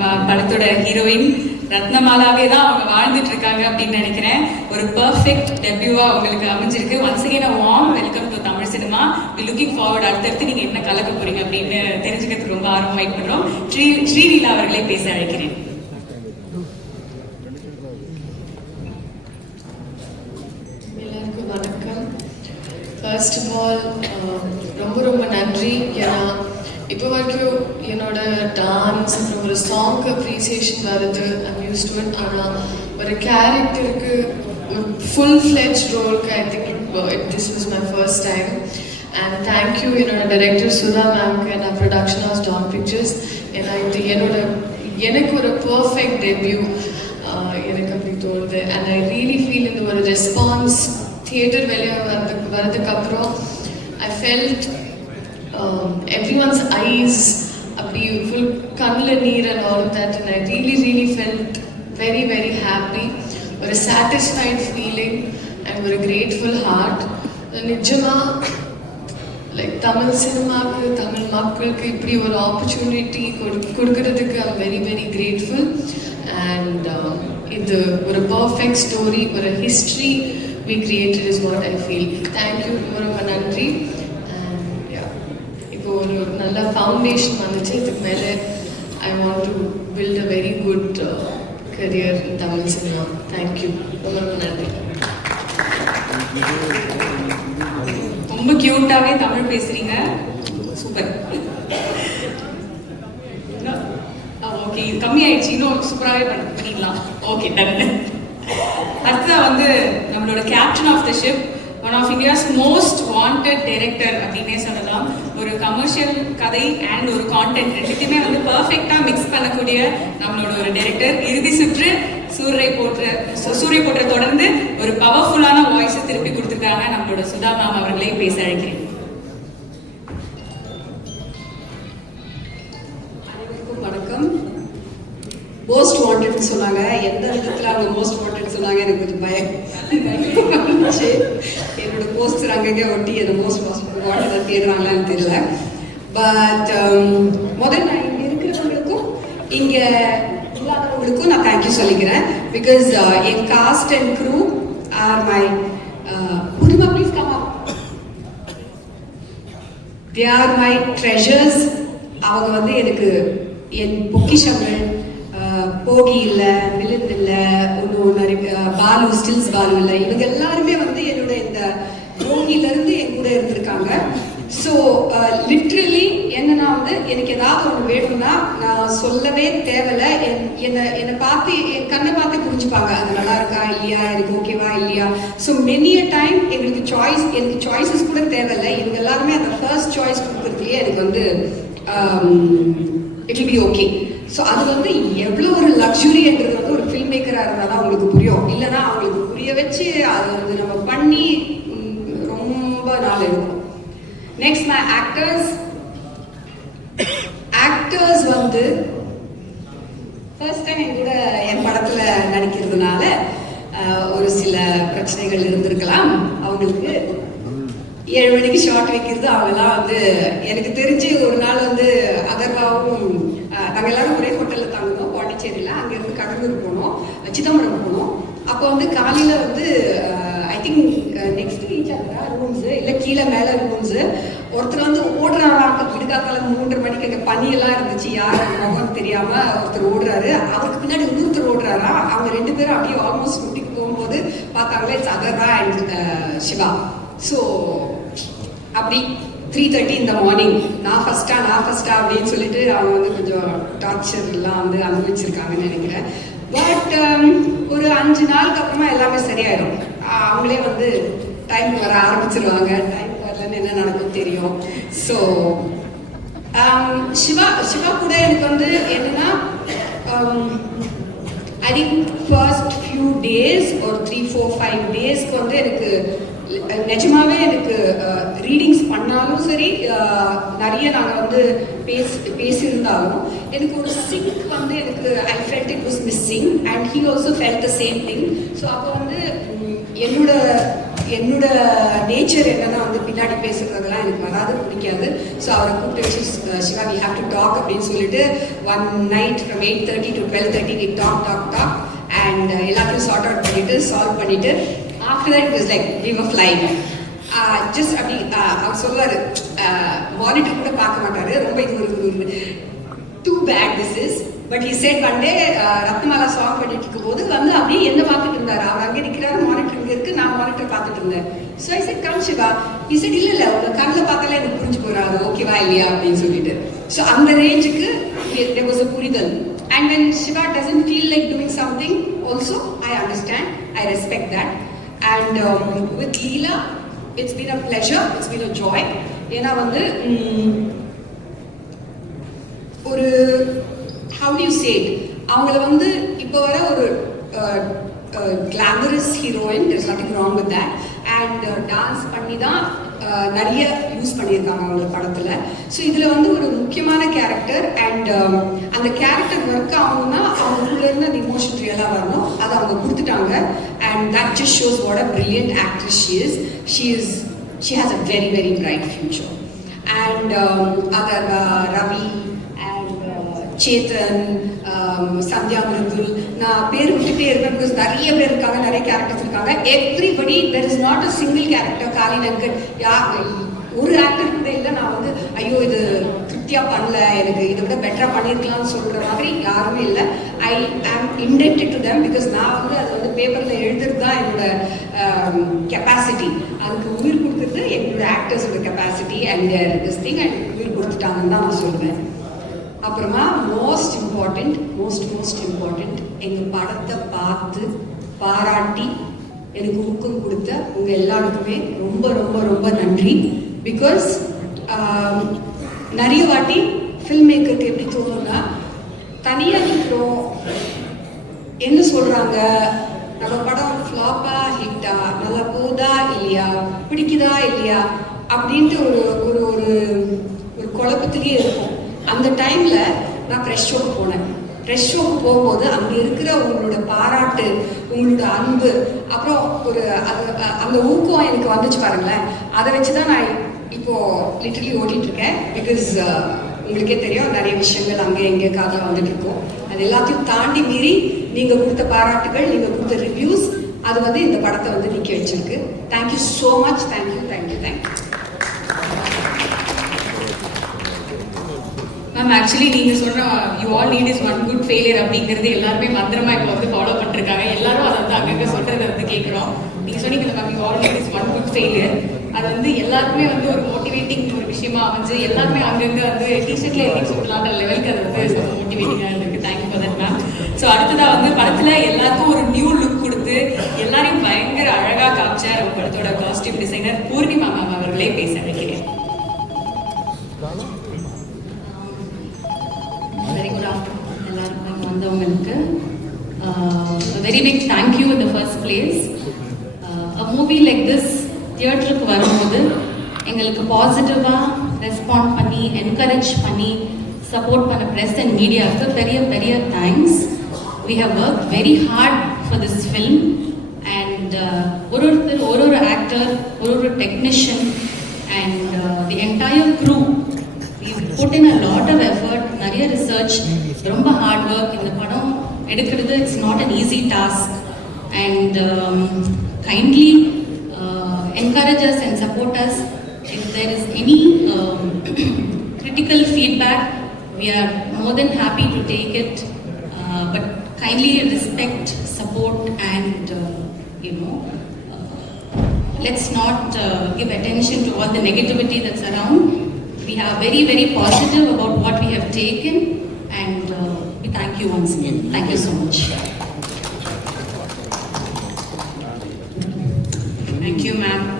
நம்ம படத்தோட ஹீரோயின் ரத்னமாலாவே தான் அவங்க வாழ்ந்துட்டு இருக்காங்க அப்படின்னு நினைக்கிறேன். ஒரு பர்ஃபெக்ட் டெபியூவா உங்களுக்கு அமைஞ்சிருக்கு. Once again warm welcome to Tamil cinema we looking forward அடுத்தடுத்து நீங்க என்ன கலக்க போறீங்க அப்படின்னு தெரிஞ்சுக்கிறதுக்கு ரொம்ப ஆர்வம் வெயிட் பண்றோம். ஸ்ரீ ஸ்ரீலீலா அவர்களை பேச அழைக்கிறேன். எல்லாருக்கும் வணக்கம். ஃபர்ஸ்ட் ஆஃப் ஆல் ரொம்ப ரொம்ப நன்றி. ஏன்னா இப்போ வரைக்கும் என்னோட டான்ஸ் அப்புறம் ஒரு சாங் அப்ரிசியேஷன் வருது ஐம் யூஸ் டு இட் ஆனால் ஒரு கேரக்டருக்கு ஒரு full fledge ரோல்க்கு I think this is my first time and thank you என்னோட டைரக்டர் சுதா மேம்க்கு நான் ப்ரொடக்ஷன் ஹவுஸ் டான் பிக்சர்ஸ் ஏன்னா இது என்னோட எனக்கு ஒரு பர்ஃபெக்ட் டெபியூ uh, எனக்கு அப்படி தோணுது. அண்ட் ஐ ரியலி ஃபீல் இந்த ஒரு ரெஸ்பான்ஸ் தியேட்டர் வெளியே வரதுக்கு வரதுக்கப்புறம் I felt every one's eyes அப்படி ஃபுல் கண்ணில் நீர் and all that and I really really felt very very happy ஒரு சாட்டிஸ்ஃபைட் ஃபீலிங் அண்ட் ஒரு கிரேட்ஃபுல் ஹார்ட் நிஜமாக லைக் தமிழ் சினிமாவுக்கு தமிழ் மக்களுக்கு இப்படி ஒரு ஆப்பர்ச்சுனிட்டி கொடுக்கறதுக்கு I'm very very grateful and இது ஒரு பர்ஃபெக்ட் ஸ்டோரி ஒரு history we created is what I feel thank you ரொம்ப ரொம்ப நன்றி. அண்ட் இப்போ ஒரு நல்ல ஃபவுண்டேஷன் வந்துச்சு. இதுக்கு மேலே I want to build a very good career in Tamil cinema thank you ரொம்ப ரொம்ப நன்றி. ரொம்ப கியூட்டாகவே தமிழ் பேசுகிறீங்க சூப்பர் ஓகே இது கம்மி ஆயிடுச்சு இன்னும் சூப்பராகவே பண்ணிடலாம். ஓகே டன் அடுத்ததா வந்து நம்மளோட captain of the ship one of India's most wanted director அப்படின்னே சொல்லலாம். ஒரு கமர்ஷியல் கதை அண்ட் ஒரு கான்டென்ட் ரெண்டுத்தையுமே வந்து பர்ஃபெக்டாக மிக்ஸ் பண்ணக்கூடிய நம்மளோட ஒரு டைரக்டர் இறுதி சுற்று சூரிய போற்ற சூரிய போற்ற தொடர்ந்து ஒரு பவர்ஃபுல்லான வாய்ஸை திருப்பி கொடுத்துருக்காங்க நம்மளோட சுதா மேம் அவர்களே பேச அழைக்கிறேன். வணக்கம். மோஸ்ட் வாண்டட்னு சொன்னாங்க. எந்த விதத்தில் அவங்க மோஸ்ட் வாண்டட் சொன்னாங்க எனக்கு கொஞ்சம் பயம். இருந்துச்சு. என்னோட போஸ்டர் அங்கங்கே ஒட்டி அந்த மோஸ்ட் வாண்டட் தேடுறாங்களான்னு தெரியல. பட் um, முதல்ல நான் இங்கே இருக்கிறவங்களுக்கும் இங்கே இல்லாதவங்களுக்கும் நான் தேங்க்யூ சொல்லிக்கிறேன். Because uh, N cast and crew are my புதுமா please come they are my treasures அவங்க வந்து எனக்கு என் பொக்கிஷங்கள் uh, போகி இல்லை விழுந்து இல்லை நிறைய பாலு ஸ்டில்ஸ் பாலு இல்லை இவங்க எல்லாருமே வந்து என்னோட இந்த போகியிலேருந்து என் கூட இருந்திருக்காங்க. ஸோ லிட்ரலி என்னன்னா வந்து எனக்கு ஏதாவது ஒன்று வேணும்னா நான் சொல்லவே தேவையில்ல. என் என்னை என்னை பார்த்து என் கண்ணை பார்த்து புரிஞ்சுப்பாங்க. அது நல்லா இருக்கா இல்லையா? எனக்கு ஓகேவா இல்லையா? ஸோ மெனி அ டைம் எங்களுக்கு சாய்ஸ் எனக்கு சாய்ஸஸ் கூட தேவையில்லை. இவங்க எல்லாருமே அந்த ஃபர்ஸ்ட் சாய்ஸ் கொடுக்குறதுலேயே எனக்கு வந்து இட் பி ஓகே ஸோ அது வந்து எவ்வளோ ஒரு லக்ஸுரின்றது வந்து ஒரு ஃபில்ம் மேக்கராக இருந்தால் தான் அவங்களுக்கு புரியும். இல்லைன்னா அவங்களுக்கு புரிய வச்சு அதை வந்து நம்ம பண்ணி ரொம்ப நாள் இருக்கும் நெக்ஸ்ட் நான் ஆக்டர்ஸ் ஆக்டர்ஸ் வந்து ஃபர்ஸ்ட் டைம் என் கூட என் படத்தில் நடிக்கிறதுனால ஒரு சில பிரச்சனைகள் இருந்திருக்கலாம். அவங்களுக்கு ஏழு மணிக்கு ஷார்ட் வைக்கிறது அவங்கெல்லாம் வந்து எனக்கு தெரிஞ்சு ஒரு நாள் வந்து அதர்வாவும் நாங்கள் எல்லாரும் ஒரே ஹோட்டலில் தங்கினோம் பாண்டிச்சேரியில். அங்கேருந்து கடலூர் போனோம் சிதம்பரம் போனோம். அப்போ வந்து காலையில் வந்து ஐ திங்க் நெக்ஸ்ட் ரீச் ஆகிறா ரூம்ஸு இல்லை கீழே மேலே ரூம்ஸு ஒருத்தர் வந்து ஓடுறாராம் விடுகாத்தால மூன்றரை மணிக்கு அங்கே பனியெல்லாம் இருந்துச்சு யார் முகம் தெரியாமல் ஒருத்தர் ஓடுறாரு. அவருக்கு பின்னாடி இன்னொருத்தர் ஓடுறாரா? அவங்க ரெண்டு பேரும் அப்படியே ஆல்மோஸ்ட் முட்டிக்கு போகும்போது பார்த்தாங்களே இட்ஸ் அண்ட் சிவா. ஸோ அப்படி த்ரீ தேர்ட்டி இந்த மார்னிங் நான் ஃபஸ்ட்டா நான் ஃபஸ்ட்டா அப்படின்னு சொல்லிட்டு அவங்க வந்து கொஞ்சம் டார்ச்சர்லாம் வந்து அனுபவிச்சிருக்காங்கன்னு நினைக்கிறேன். பட் um, ஒரு அஞ்சு நாளுக்கு அப்புறமா எல்லாமே சரியாயிடும். அவங்களே வந்து டைம் வர ஆரம்பிச்சிருவாங்க. டைம் வரலன்னு என்ன நடக்கும் தெரியும். ஸோ um, சிவா சிவா கூட எனக்கு வந்து என்னன்னா I think first few days ஒரு த்ரீ ஃபோர் ஃபைவ் டேஸ்க்கு வந்து எனக்கு நிஜமாவே எனக்கு ரீடிங்ஸ் பண்ணாலும் சரி நிறைய நாங்கள் வந்து பேசி பேசியிருந்தாலும் எனக்கு ஒரு சிங்க் வந்து எனக்கு I felt it was missing and he also felt the same thing so அப்போ வந்து என்னோட என்னோட நேச்சர் என்னன்னா வந்து பின்னாடி பேசுறதெல்லாம் எனக்கு வராது பிடிக்காது. ஸோ அவரை கூப்பிட்டு வச்சு "அஹ், Siva we have to talk அப்படின்னு சொல்லிட்டு one night from eight thirty to twelve thirty we talk talk talk and எல்லாத்தையும் சார்ட் அவுட் பண்ணிட்டு சால்வ் பண்ணிட்டு after that is like we were flying just அப்படி அவர் சொல்லுவார் மானிட்டர் uh, கூட பார்க்க மாட்டாரு. ரொம்ப இது ஒரு too bad this is but he said one day Ratnamala song பண்ணிட்டு இருக்கும் போது வந்து அப்படியே என்ன பார்த்துட்டு இருந்தார்? அவர் அங்கே நிற்கிறாரு மானிட்டர் இங்கே இருக்கு நான் மானிட்டர் பார்த்துட்டு இருந்தேன். So I said come Siva he said இல்லை இல்லை உங்கள் கண்ணில் பார்த்தாலே எனக்கு புரிஞ்சு போறாரு ஓகேவா இல்லையா? அப்படின்னு சொல்லிட்டு. ஸோ அந்த ரேஞ்சுக்கு there வாஸ் அ புரிதல். And when Siva doesn't feel like doing something also I understand I respect that and with Leela it's been a pleasure it's been a joy ஏன்னா வந்து ஒரு ஹவு டு சே அவங்கள வந்து இப்போ வர ஒரு glamorous heroine is nothing wrong with that and dance uh, பண்ணி தான் uh, நிறைய யூஸ் பண்ணியிருக்காங்க அவங்க படத்தில். ஸோ இதில் வந்து ஒரு முக்கியமான கேரக்டர் அண்ட் um, அந்த கேரக்டர் ஒர்க் ஆகணும்னா அவங்களுக்குள்ளேருந்து அந்த இமோஷன் ரியலாக வரணும். அதை அவங்க கொடுத்துட்டாங்க. And that just shows what a brilliant actress she is she is she has a very very bright future and other Ravi and Chetan Sandhya Mridul நான் பேர் விட்டுட்டே இருப்பேன் பிகாஸ் நிறைய பேர் இருக்காங்க நிறைய கேரக்டர்ஸ் இருக்காங்க. Everybody there is not a single character காலி நங்கட் யா ஒரு ஆக்டர் கூட இல்லை. நான் வந்து ஐயோ இது திருப்தியாக பண்ணல. எனக்கு இதை விட பெட்டராக பண்ணியிருக்கலாம்னு சொல்கிற மாதிரி யாருமே இல்லை. ஐ ஆம் இண்டெக்டட் டு தேம் பிகாஸ் நான் வந்து அதை வந்து பேப்பரில் எழுதுறது தான் என்னோட கெப்பாசிட்டி அதுக்கு உயிர் கொடுத்துட்டு எங்களோட ஆக்டர்ஸோட capacity and this thing and உயிர் கொடுத்துட்டாங்கன்னு தான் நான் சொல்லுவேன் அப்புறமா most important most most important எங்கள் படத்தை பார்த்து பாராட்டி எனக்கு ஊக்கம் கொடுத்த உங்கள் எல்லாருக்குமே ரொம்ப ரொம்ப ரொம்ப நன்றி. பிகாஸ் um, நிறைய வாட்டி ஃபில்ம் மேக்கருக்கு எப்படி தோணும்னா தனியாக நிற்கிறோம் என்ன சொல்கிறாங்க நம்ம படம் ஃப்ளாப்பா ஹிட்டா நல்லா போதா இல்லையா? பிடிக்குதா இல்லையா? அப்படின்ட்டு ஒரு ஒரு ஒரு ஒரு குழப்பத்திலேயே இருக்கும் அந்த டைம்ல நான் ப்ரெஷ் ஷோக்கு போனேன். ப்ரெஷ் ஷோக்கு போகும்போது அங்கே இருக்கிற உங்களோட பாராட்டு உங்களோட அன்பு அப்புறம் ஒரு அது அந்த ஊக்கம் எனக்கு வந்துச்சு பாருங்களேன். அதை வச்சு தான் நான் இப்போ லிட்டரலி ஓட்டிட்டு இருக்கேன் பிகாஸ் உங்களுக்கே தெரியும் நிறைய விஷயங்கள் அங்கே எங்கே காதில் வந்துட்டு இருக்கோம் அது எல்லாத்தையும் தாண்டி மீறி நீங்க கொடுத்த பாராட்டுகள் நீங்க கொடுத்த ரிவ்யூஸ் அது வந்து இந்த படத்தை வந்து நிக்க வச்சிருக்கு. Thank you so much thank you thank you thank you ma'am actually நீங்க சொன்ன you all need is one good failure அப்படிங்கிறது எல்லாருமே மந்திரமா இப்போ வந்து ஃபாலோ பண்ணிருக்காங்க. எல்லாரும் அதை வந்து அங்கங்க சொல்றதை வந்து கேட்குறோம் நீங்க சொன்னீங்க ma'am you all need is one good failure அது வந்து எல்லாருக்குமே வந்து ஒரு மோட்டிவேட்டிங் ஒரு விஷயமா அமைஞ்சு எல்லாருமே அங்கங்க வந்து டீஷர்ட்ல எழுதி சொல்லலான்ற லெவலுக்கு அது வந்து மோட்டிவேட்டிங்காக இருக்கு. Thank you for that ma'am so அடுத்ததாக வந்து படத்தில் எல்லாருக்கும் ஒரு நியூ லுக் கொடுத்து எல்லாரையும் பயங்கர அழகா காமிச்சார் படத்தோட காஸ்டியூம் டிசைனர் பூர்ணிமா மேம் அவர்களே பேச வைக்கிறேன் வந்தவங்களுக்கு very big thank you in the first place movie like this தியேட்டருக்கு வரும்போது எங்களுக்கு பாசிட்டிவாக ரெஸ்பாண்ட் பண்ணி என்கரேஜ் பண்ணி சப்போர்ட் பண்ண ப்ரெஸ் அண்ட் மீடியாவுக்கு பெரிய பெரிய thanks we have work very hard for this film and ஒரு ஒருத்தர் ஒரு ஒரு ஆக்டர் ஒரு ஒரு technician and the entire crew you put in a lot of effort நிறைய ரிசர்ச் ரொம்ப ஹார்ட் ஒர்க் இந்த படம் எடுக்கிறது it's not an easy task and kindly encourage us and support us if there is any critical feedback we are more than happy to take it uh, but kindly respect support and uh, you know uh, let's not uh, give attention to all the negativity that's around. We are very, very positive about what we have taken, and uh, we thank you once again. Thank you so much. Thank you, ma'am.